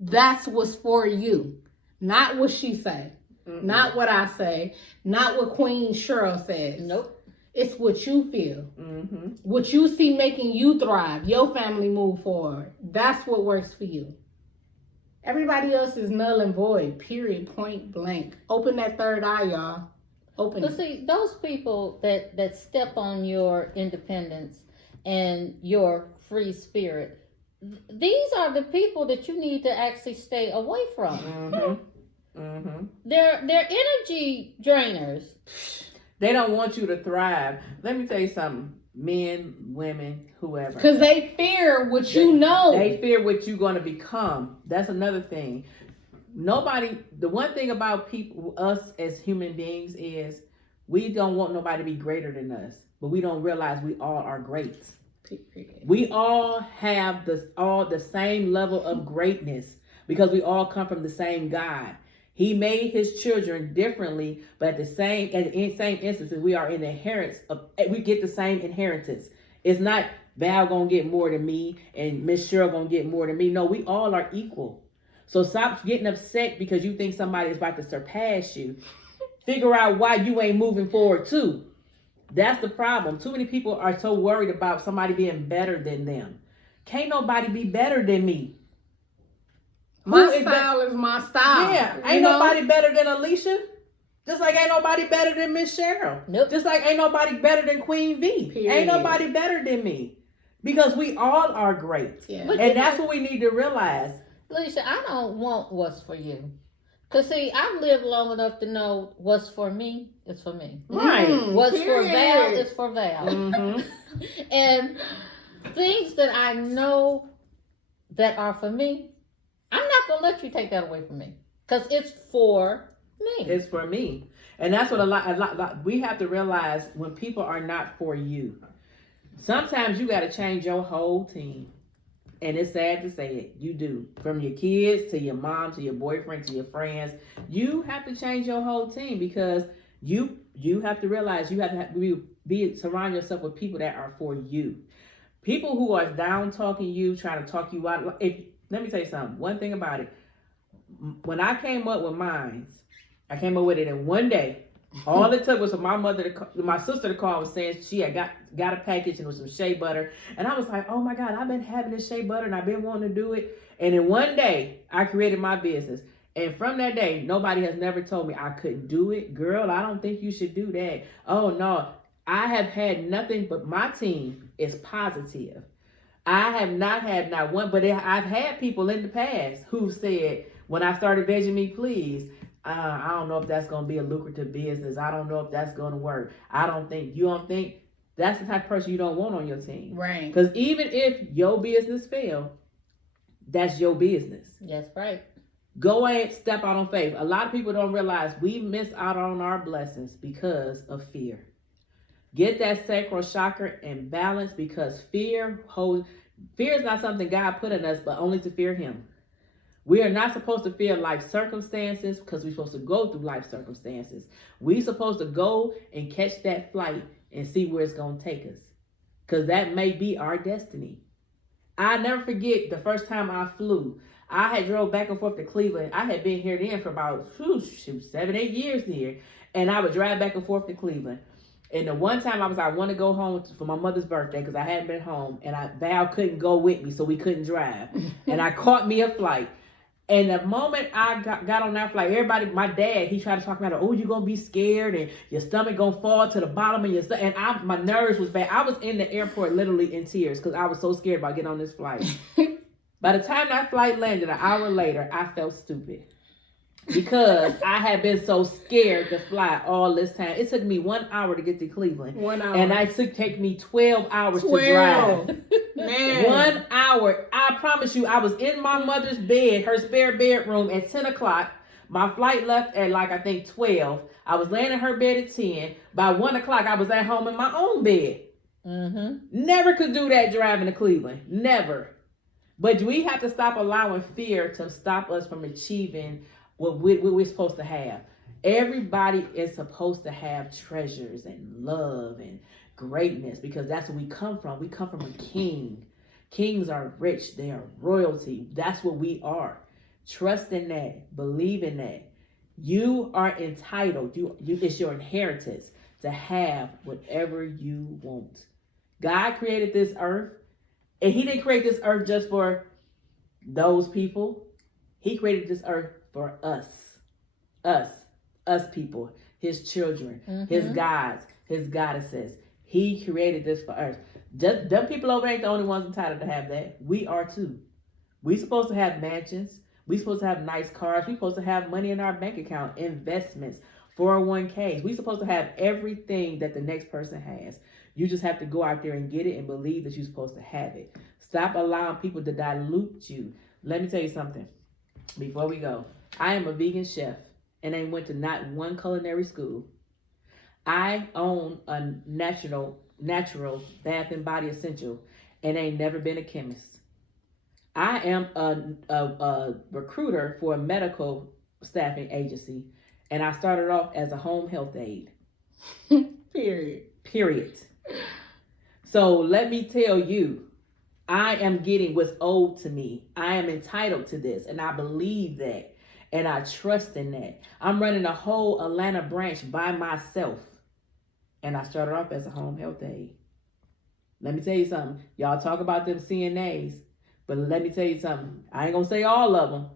That's what's for you. Not what she say. Not what I say. Not what Queen Cheryl says. Nope. It's what you feel. What you see making you thrive. Your family move forward. That's what works for you. Everybody else is null and void. Period. Point blank. Open that third eye, y'all. Open But it. see, those people that step on your independence and your free spirit, these are the people that you need to actually stay away from. They're energy drainers. They don't want you to thrive. Let me tell you something. Men, women, whoever. Because they fear what you know. They fear what you're going to become. That's another thing. The one thing about people, us as human beings, is we don't want nobody to be greater than us. But we don't realize we all are great. We all have the same level of greatness because we all come from the same God. He made his children differently, but at the same instances, we are in the inheritance we get the same inheritance. It's not Val gonna get more than me and Miss Cheryl gonna get more than me. No, we all are equal. So stop getting upset because you think somebody is about to surpass you. Figure out why you ain't moving forward too. That's the problem. Too many people are so worried about somebody being better than them. Can't nobody be better than me. My style is my style. Yeah, ain't nobody better than Alicia. Just like ain't nobody better than Miss Cheryl. Nope. Just like ain't nobody better than Queen V. Period. Ain't nobody better than me. Because we all are great. Yeah. And that's what we need to realize. Lisa, I don't want what's for you. Because, see, I've lived long enough to know what's for me is for me. Right. What's for Val is for Val. Mm-hmm. And things that I know that are for me, I'm not going to let you take that away from me. Because it's for me. It's for me. And that's what a lot we have to realize when people are not for you. Sometimes you got to change your whole team. And it's sad to say it. You do. From your kids to your mom to your boyfriend to your friends. You have to change your whole team because you have to realize you have to surround yourself with people that are for you. People who are down talking you, trying to talk you out. Let me tell you something. One thing about it. When I came up with mine, I came up with it in one day. All it took was for my sister to call and saying she had got a package and it was some shea butter. And I was like, oh my God, I've been having this shea butter and I've been wanting to do it. And in one day, I created my business. And from that day, nobody has never told me I couldn't do it. Girl, I don't think you should do that. Oh no, I have had nothing but my team is positive. I have not had not one, but I've had people in the past who said, when I started Veggie Me Please, I don't know if that's going to be a lucrative business. I don't know if that's going to work. You don't think that's the type of person you don't want on your team. Right. Because even if your business fails, that's your business. That's right. Go ahead, step out on faith. A lot of people don't realize we miss out on our blessings because of fear. Get that sacral chakra in balance because fear is not something God put in us, but only to fear him. We are not supposed to fear life circumstances because we're supposed to go through life circumstances. We're supposed to go and catch that flight and see where it's going to take us because that may be our destiny. I never forget the first time I flew. I had drove back and forth to Cleveland. I had been here then for about 7-8 years here. And I would drive back and forth to Cleveland. And the one time I want to go home for my mother's birthday because I hadn't been home. And Val couldn't go with me, so we couldn't drive. And I caught me a flight. And the moment I got on that flight, everybody, my dad, he tried to talk about, oh, you're going to be scared and your stomach going to fall to the bottom of your stomach. And my nerves was bad. I was in the airport literally in tears because I was so scared about getting on this flight. By the time that flight landed, an hour later, I felt stupid because I had been so scared to fly all this time. It took me 1 hour to get to Cleveland. 1 hour. And it take me 12 hours to drive. Man. 1 hour. I promise you, I was in my mother's bed, her spare bedroom at 10 o'clock. My flight left at I think 12. I was laying in her bed at 10. By 1 o'clock, I was at home in my own bed. Mm-hmm. Never could do that driving to Cleveland. Never. But we have to stop allowing fear to stop us from achieving what we're supposed to have. Everybody is supposed to have treasures and love and greatness because that's where we come from. We come from a king. Kings are rich. They are royalty. That's what we are. Trust in that. Believe in that. You are entitled. It's your inheritance to have whatever you want. God created this earth, and he didn't create this earth just for those people. He created this earth for us people, his children, his gods, his goddesses. He created this for us. Just them people over there ain't the only ones entitled to have that. We are too. We supposed to have mansions. We supposed to have nice cars. We supposed to have money in our bank account, investments, 401ks. We supposed to have everything that the next person has. You just have to go out there and get it and believe that you're supposed to have it. Stop allowing people to dilute you. Let me tell you something before we go. I am a vegan chef and I went to not one culinary school. I own a natural bath and body essential and ain't never been a chemist. I am a recruiter for a medical staffing agency, and I started off as a home health aide. Period. So let me tell you, I am getting what's owed to me. I am entitled to this, and I believe that, and I trust in that. I'm running a whole Atlanta branch by myself, and I started off as a home health aide. Let me tell you something. Y'all talk about them CNAs. But let me tell you something. I ain't gonna say all of them,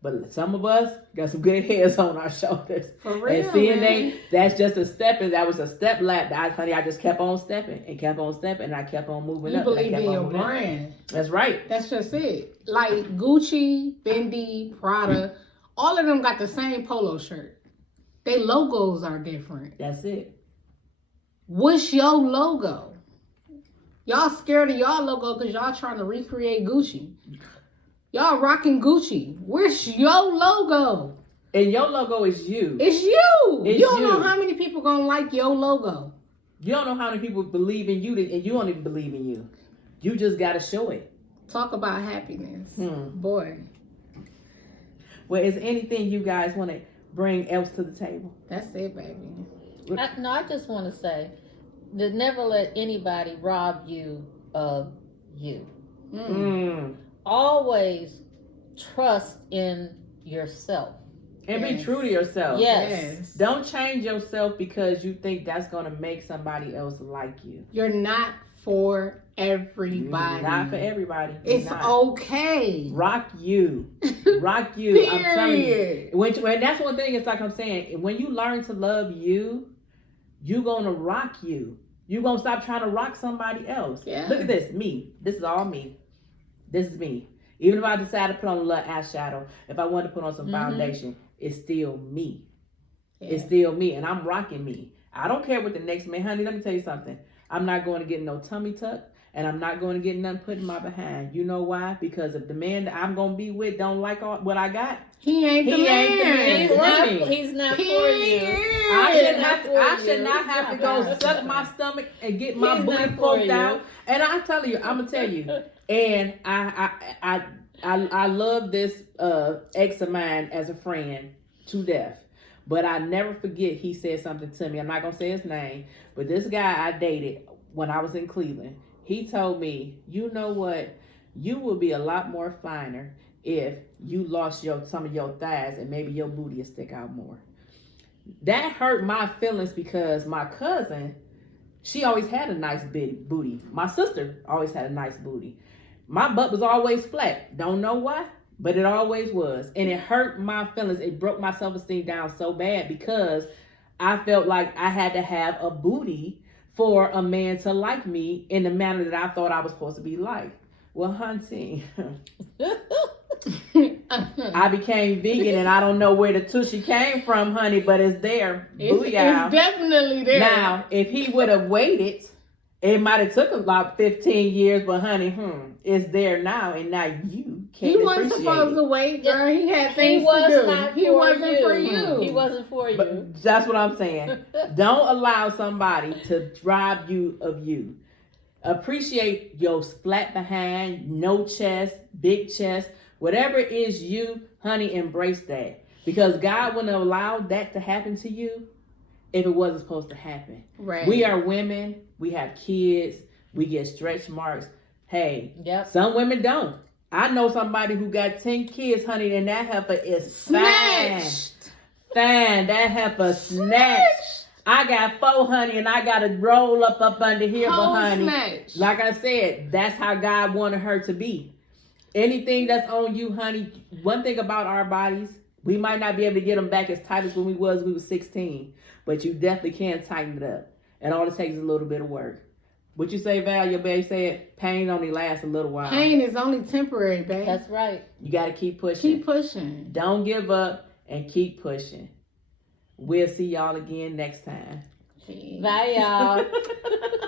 but some of us got some good heads on our shoulders. For real, and CNA, man. that's just a step. That was a step ladder. I just kept on stepping and kept on stepping, and I kept on moving up. You believe in your brand. That's right. That's just it. Like Gucci, Fendi, Prada, all of them got the same polo shirt. Their logos are different. That's it. What's your logo? Y'all scared of y'all logo because y'all trying to recreate Gucci. Y'all rocking Gucci. Where's your logo? And your logo is you. It's you. It's you don't you. know how many people gonna like your logo. You don't know how many people believe in you, and you don't even believe in you. You just got to show it. Talk about happiness. Boy. Well, is anything you guys want to bring else to the table? That's it, baby. I just want to say that never let anybody rob you of you. Always trust in yourself. And be true to yourself. Yes. Don't change yourself because you think that's going to make somebody else like you. You're not for everybody. Not for everybody. It's okay. Rock you. Rock you. I'm telling you. When that's one thing, it's like I'm saying, when you learn to love you, you're going to rock you. You're going to stop trying to rock somebody else. Yeah. Look at this. Me. This is all me. This is me. Even if I decide to put on a little eyeshadow, if I want to put on some foundation, it's still me. Yeah. It's still me. And I'm rocking me. I don't care what the next man, honey, let me tell you something. I'm not going to get no tummy tuck. And I'm not going to get nothing put in my behind. You know why? Because if the man that I'm going to be with don't like what I got, he ain't the man. He's not for you. I should not have to go suck my stomach and get my booty poked out. And I'm going to tell you. And I love this ex of mine as a friend to death. But I never forget he said something to me. I'm not going to say his name. But this guy I dated when I was in Cleveland, he told me, you know what? You will be a lot more finer if you lost some of your thighs and maybe your booty will stick out more. That hurt my feelings because my cousin, she always had a nice big booty. My sister always had a nice booty. My butt was always flat. Don't know why, but it always was. And it hurt my feelings. It broke my self-esteem down so bad because I felt like I had to have a booty for a man to like me in the manner that I thought I was supposed to be liked. Well, hunting. I became vegan and I don't know where the tushy came from, honey, but it's there. It's definitely there. Now, if he would have waited, it might have took about 15 years, but honey, it's there now, and now you can't. He wasn't supposed to wait, girl. He had things to do. He wasn't for you. He wasn't for you. But that's what I'm saying. Don't allow somebody to rob you of you. Appreciate your flat behind, no chest, big chest, whatever is you, honey. Embrace that because God wouldn't allow that to happen to you if it wasn't supposed to happen. Right. We are women. We have kids. We get stretch marks. Hey, some women don't. I know somebody who got 10 kids, honey, and that heifer is Snatched. fine. That heifer snatched. I got 4, honey, and I got to roll up under here, but Whole honey, snatch. like I said, that's how God wanted her to be. Anything that's on you, honey, one thing about our bodies, we might not be able to get them back as tight as when we was 16, but you definitely can tighten it up. And all it takes is a little bit of work. What you say, Val? Your baby said pain only lasts a little while. Pain is only temporary, babe. That's right. You got to keep pushing. Keep pushing. Don't give up and keep pushing. We'll see y'all again next time. Bye, y'all.